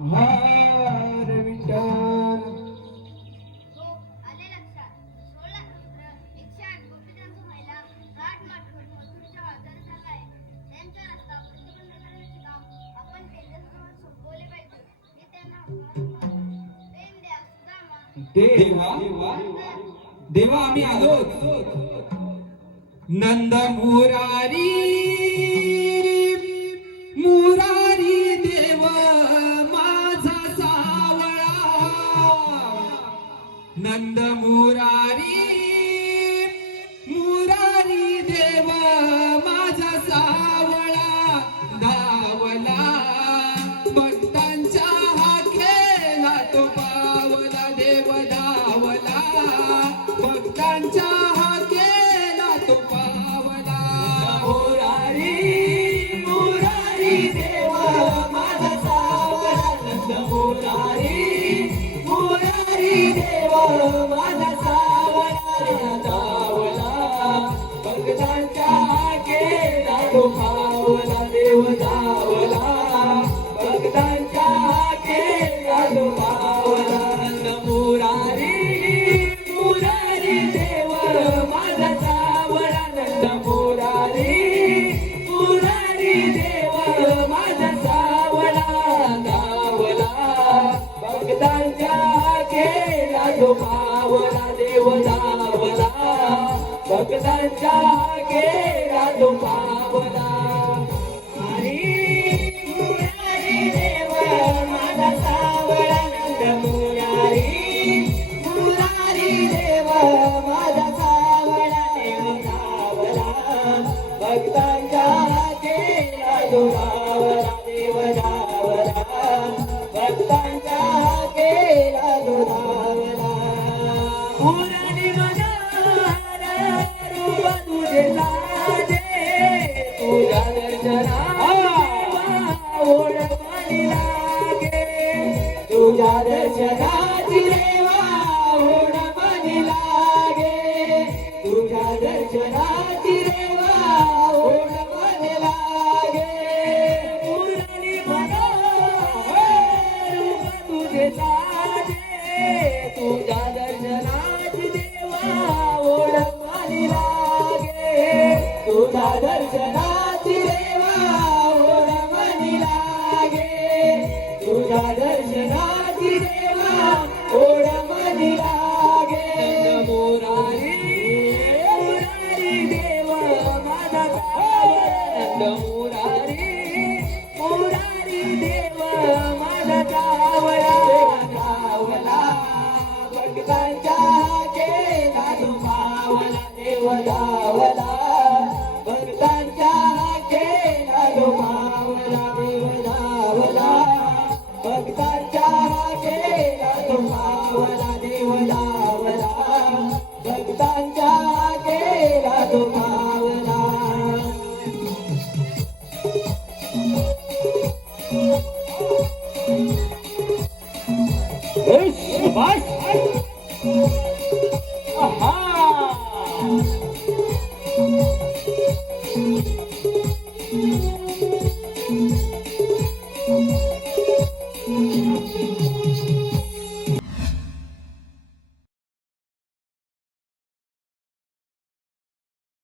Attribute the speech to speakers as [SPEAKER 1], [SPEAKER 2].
[SPEAKER 1] हार विठ्ठल देवा देवा आम्ही आलो. नंद मुरारी नंद मुरारी मुरारी देवा माझा सावळा. Богу. साधू पावला देव देव माझा सावळा मुरारी देव माझा सावळा देव धावला भक्तांच्या गे तुझ्या दर्शनाची
[SPEAKER 2] হয়